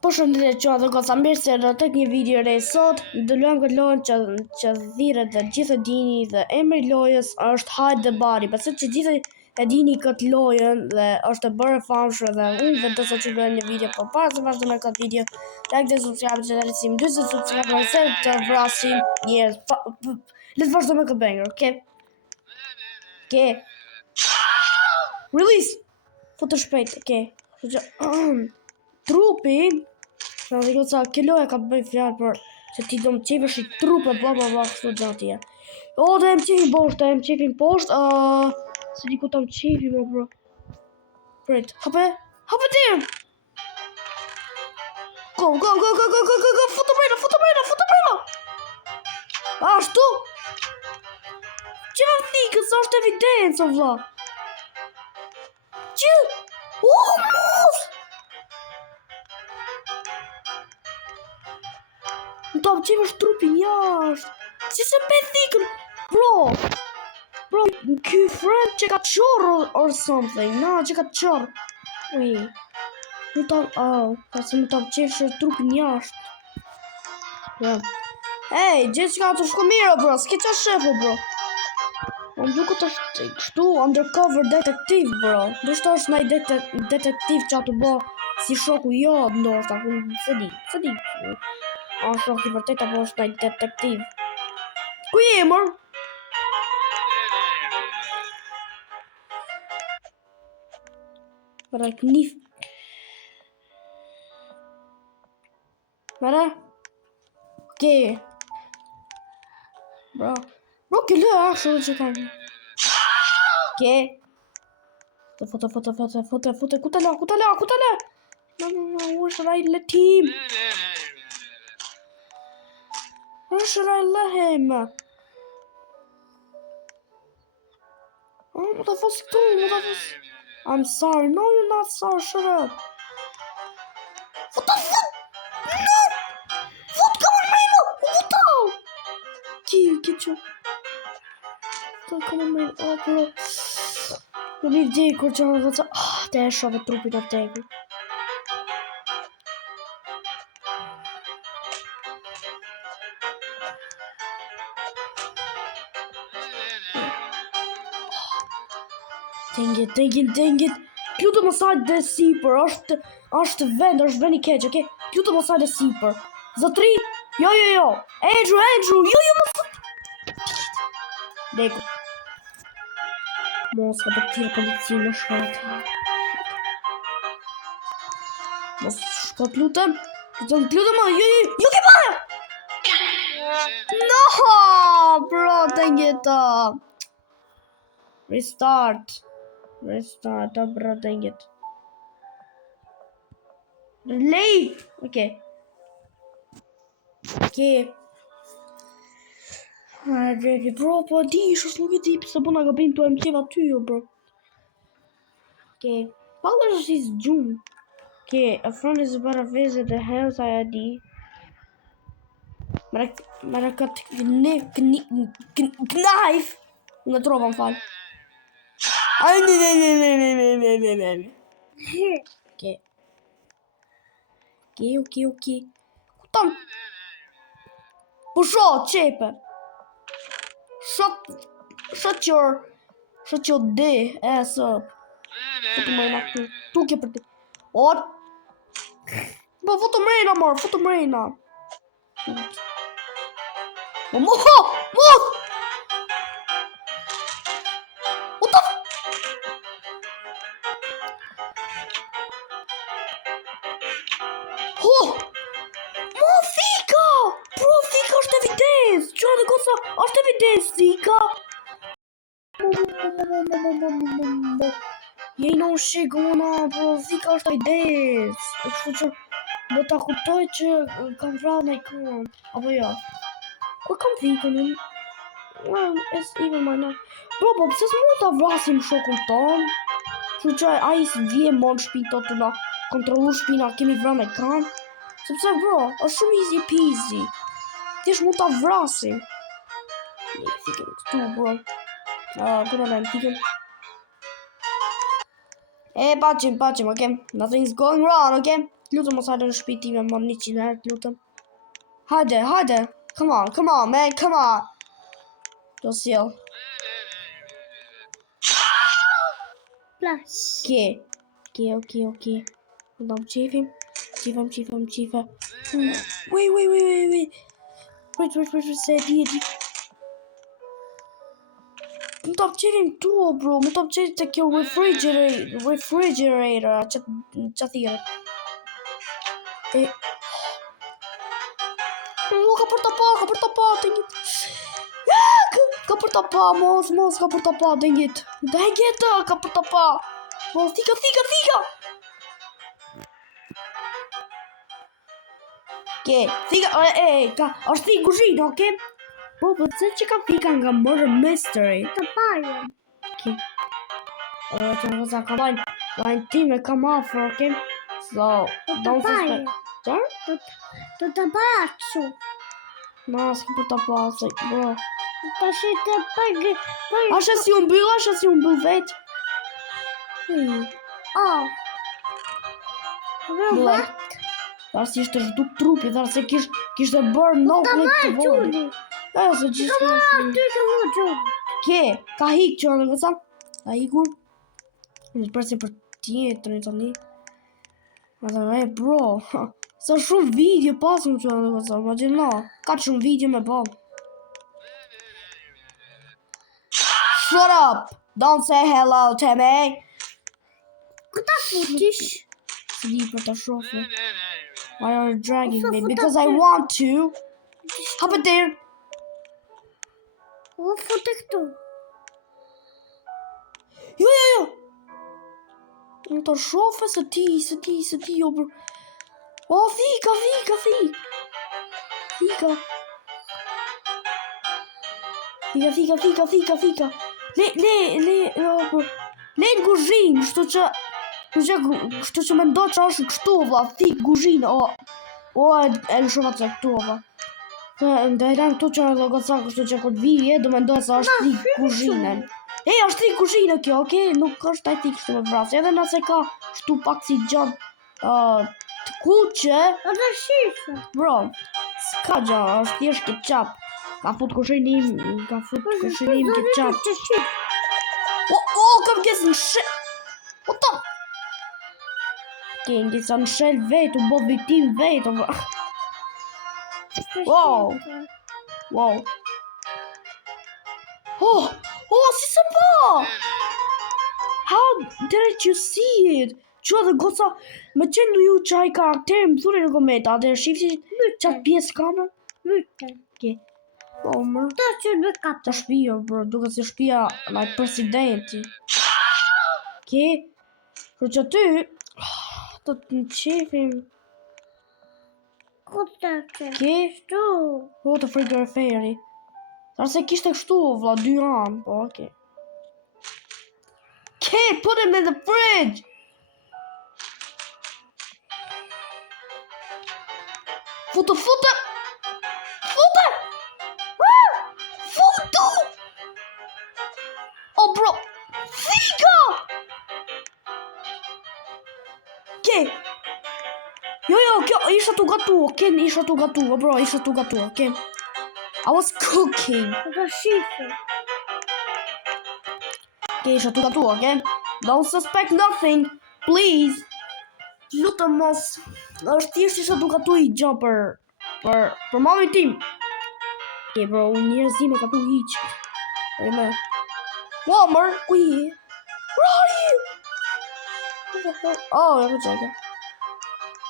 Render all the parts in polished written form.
Po shëndetë që atë goca mirë se në tek një video re sot do luajm këtë lojën që thirret dhe gjithë e dini dhe emri i lojës është Hide the Body. Pasi që gjithë e dini këtë lojën dhe është e bërë famshme dhe unë vendosa që luajm një video por para se vazhdojmë me këtë video, like dhe subscribe që rrisim 40 subscriber se të vrasim njerëz. Le të vazhdojmë me këtë banger, okay? Okay. Release. Foto shpejt, okay. Trupi Në dhe goca, kjo loja ka bëj fjalë për se ti do më qevesh i trupe, kështu gjatje. O, dhe më qefin poshtë, se di ku ta më qefi, bro. Prit, hape tim! Go, foto brejna! Ashtu! Që më thikës, është evidencë, vla! Që? Mos! Në ta më qevesh trupin jashtë. Si se me thikën. Bro, ky friend që ka qorë or something. Na, që ka qorë. Ui. Në ta se më ta më qevesh trupin jashtë. Hey, gjithë që ka të shko miro, bro. S'ke qa shefo, bro. Më duke të kështu undercover detektiv, bro. Dushta është naj detektiv që atë bo si shoku jo, ndoshta. Se di. A shoku i vërtet apo është naj detektiv? Ku je, mor? Bara knif. Bara? Okay. Bro, ke lë ashtu që kam. Okay. Foto. Kutala. No, where should I let him? Where should I let him? Oh, what the fuck? I'm sorry. No, you're not sorry. Shut up. What the fuck? No! What? Come on, man! What the? Get you. Come on, man. Oh, bro. Në mi vdekur që në vëca. Te e shove trupin e vdekur. Dang it. Pluto më sajt dhe sipër, është vend i keq, okay? Pluto më sajt dhe sipër. Zotri, jo. Andrew, jo më sajt. Deku. Mos ka të tira polici në shkajtë. Mos shko Pluto. Pluto më, jo ke pare! No, bro, dang it. Restart, bro, dang it. Relay! Okay. Ready, bro, po di, nuk e di pëse po nga gabim të më qeva ty, jo, bro. Okay. Pala është si zgjum. Okay, a friend is about to visit the house ID. Mara kat knife. Nga trova më falë. Okay. Kutam. Pusho, qepe. Shut your D ass up. Foto mrejna këtu. Tu ke për ti. Or. Po, foto mrejna. Mos! What the f... Fika! Bro, Fika është evidencë! Qa dhe gosa, është evidencë, Fika! You know shit going on, bro, Fika është evidencë! Kështu që, do ta kuptoj që kam vrarë në ikon. Apo jo? Kur kam Fika në... Well, it's even my now. Bro, po pëse s'mu ta vrasim shokun ton? Kështu që a i s'vje mon shpin të na kontrolu shpina kemi vra me kan. Sepse bro, është shumë easy peasy. Tish mu ta vrasim. Ne fikem këtu, bro. Këta me më fikem. Pachim, okay? Nothing's going wrong, okay? Lutëm mos hajde në shtëpi time më 100 herë, lutëm. Hajde. Come on, man, come on. Do sjell. Plus. Okay. Ndam qefim. Wait. Wait, se e di. Më të qefim tu, bro. Më të qefim të kjo refrigerator, që thire. Ka për të pa, dëngit. Ka për të pa, mos, ka për të pa, dëngit. Ka për të pa. Mos, thika. Thika, është thikë kuzhinë, oke? Po, përse që ka thika nga mërë mystery? Të parë. Që në ka bajnë time kam afro, oke? So, don't suspect. Qërë? Të parë që. Mas, ka për të pasë, bro. Të shi të përgë. Ashe si unë bëll veç. Robot. Dar si ishte zhduk trupi, dar se kishte bërë nokën të vodi. Se gjithë ka hik që në kësa? Ka hikur? Në të përsi për tjetër një të një. Ma të bro, sa shumë video pasëm që në kësa, ma gjithë na. Ka shumë video me po. Shut up! Don't say hello to me! Këta futish? Si di për të shofi. Why are you dragging me? Because I want to. Hop it there. O fute këtu. Jo. Në të shofe se ti, jo bro. O, thika. Thika. Le në kuzhinë, kështu që me ndo që është kështu, vla, thik kuzhinë, e në shumë atë këtu, vla. Dhe e rang këtu që në logoca, kështu që këtë vije, do me ndo që është thik kuzhinën. Është thik kuzhinë kjo, oke? Nuk është taj thik kështu me vrasë, edhe nëse ka kështu pak si gjatë të kuqe. Edhe shifë. Bro, s'ka gjatë, është thjesht ketchup. Ka fut kuzhinim ketchup. Kam kesë në shë... What the... Kënë sa në shëll vetë, u bo viktim vetë. Wow. Si se pa! How did you see it? Që dhe goca, me qendu ju që ai karakteri më thuri në kometa, dhe shifti qatë pjesë kamer? Myte. Mërë. Të që në kapë. Ta shpia, bro, duke si shpia like presidenti. Kërë që ty, të të qefim. Këtë që. Shtu. Të frigoriferi. Tërë se kishte kështu, vla, 2 anë, po, oke. Put him in the fridge! Futu! Futu! Oh, bro! Thika! Jo, kjo isha tu gatu, bro, okay? I was cooking. Këtë shifë. Isha tu gatu, okay? Don't suspect nothing, please. Lutëm mos. Është thjesht isha tu gatu I gjo për mamin tim. Bro, njerëzime ka tu hiq. Walmer, ku je? Where are you? Oh, ja këtë.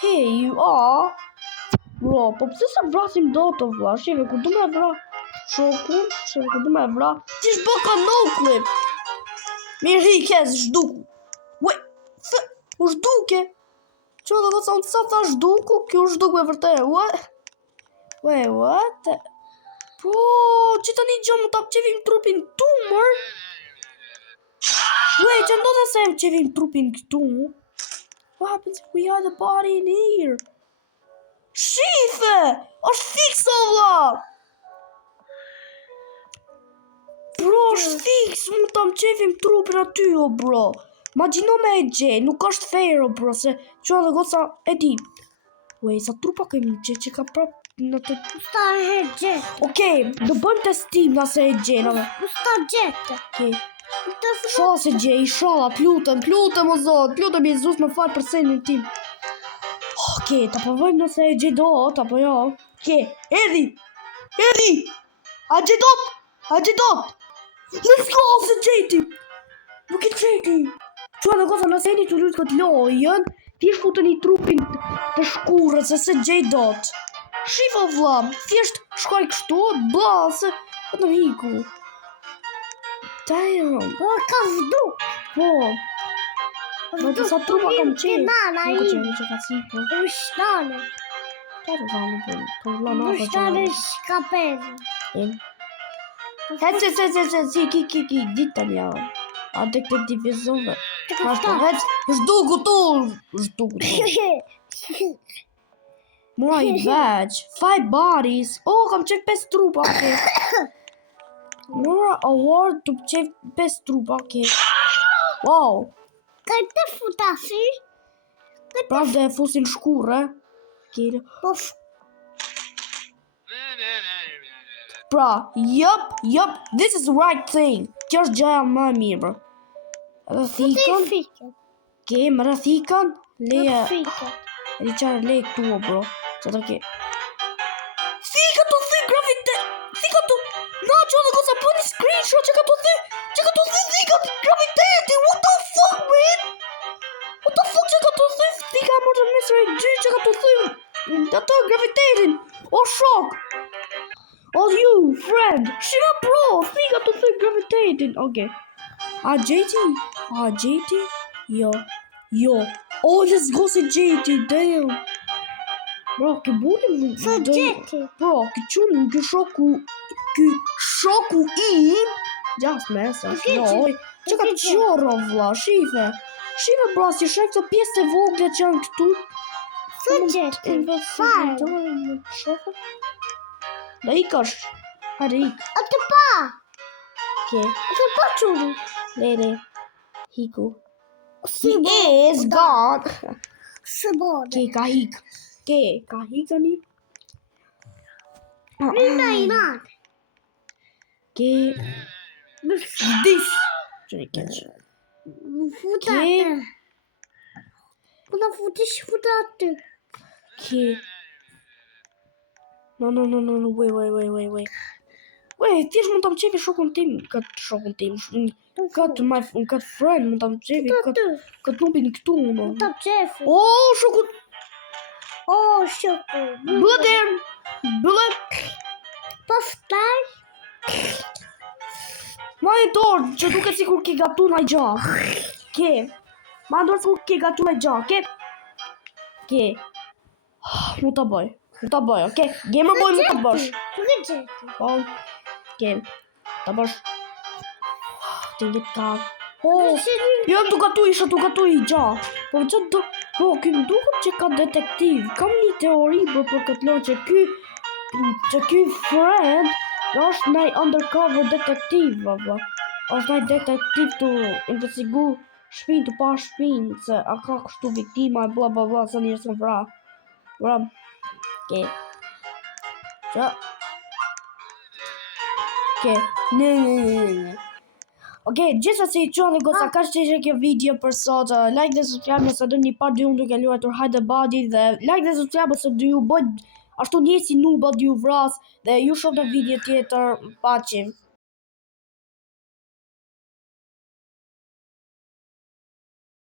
Hey, you are. Bro, po pëse se vrasim do të vla? Sheve, ku du me vra shokun? Ti shbo ka no clip. Mirë hi, kez, shduku. U shduke? Që dhe dhe sa tha shduku, kjo shduku e vërte. What? Bro, që të një gjë më të qevim trupin tu, mër? Që ndodhe se më qevim trupin këtu? What happens if we are the body in here? Shife! është fikso, vla! Bro, është fiks, më të më qefim trupin aty, bro. Magjino me e gje, nuk është fejro, bro, se që dhe goca e di. Ue, sa trupa kemi që ka prap në të... Sta e gjetë. Okej, do bëjmë testim nëse e gjenave. Sta gjetë. Okej. Shala se gje, i shala, lutem o zot, lutem Jezus më falë për senin tim. Okej, ta provojmë nëse e gje dot, apo jo. Okej, erdhi! A gje dot! Let's go, se gjeti! Nuk e gjeti! Qua në goza nëse jeni të lutë këtë lojën, thjesht futën i trupin të shkurës, se gjej dot. Shiva vlla, thjesht shkoj kështu, bla, se vetëm hiku. Damn. Po ka vdu. Po. Do të sa trupa kam qenë. Nana Nuk i. qenë që ka si, po. Ushtane. Ka të zanë, po. Po vlla na pa Ushtane qenë. shkapezë. Hec, ki, dita një. A detektivizove. Të ka Ashtu, hec, zhduku tu. Mura i veç. 5 bodies. Oh, kam qenë 5 trupa, okej. Mura award të qenë 5 trupa, okej. Wow. Ka të futasi. Pra dhe e fusin shkurë, Okej. Po Pra, yup, this is the right thing. Kjo është gjaja më e mirë, bro. Edhe thikën, fikë. më rëthikën, leje, Fikë. riqare leje këtu, o, bro. Që të ke. Thika të thë, gravitet, thika të, na që dhe kosa bëni screenshot që ka të thë, thika të graviteti, what the fuck, man? What the fuck që ka të thë, thika më të mesër e gjy që ka të thë, atë gravitetin, o shok. Oh, you, friend! Shima bro! Thika të thë gravitatin! Okay. A JT? Jo. Oh, let's go se JT, damn! Bro, ke bulim... Sa gjeti. Bro, ke qunë ke shoku im... Gjas mesa, shnoj. Që ka qoro, vla, shife. Shife, bro, si shek të pjesë të vogle që janë këtu. Sa gjeti. Shofe? Da ikash. Hajde ik. A të pa. Okej. A të pa quri. Lele. Hiku. Si He is gone. Së bode. Okej, ka hik. Ka hik tani. Nina i natë. Okej. This. Që i keq. Futa Okej. atë. Kuna futish futa atë. Okej. No, wait. Wait, thjesht mund ta mçevi shokun tim, Kat friend mund ta mçevi kat nubin këtu unë. Ta qefi. Oh, shoku, O, shoku. bële. Pastaj. Ma e dorë, që duket sikur ke gatu na gja. Ke. Ma dorë sikur ke gatu na gja, ke. Mu ta bëj, okej? Gamer boy mu ta bësh. Për këtë gjeti. Po, okej. Ta bësh. Të jetë ka. Oh, jam isha tu gatu i gja. Po që do, po ky më duket që ka detektiv. Kam një teori për këtë lojë që ky friend është ndaj undercover detektiv, baba. Është ndaj detektiv të investigu shpinë të pa shpinë, se a ka kështu viktima e bla bla bla, sa njërës më vra. Bra. Okej. Që. Okej. Ne. Okej, gjithsesi që dhe gosa ka që ishe kjo video për sot. Like dhe subscribe nëse do një part dy unë duke luajtur hajde body, dhe like dhe subscribe se do ju bëjt ashtu një si nuba do ju vras, dhe ju shoh në video tjetër. Paqim.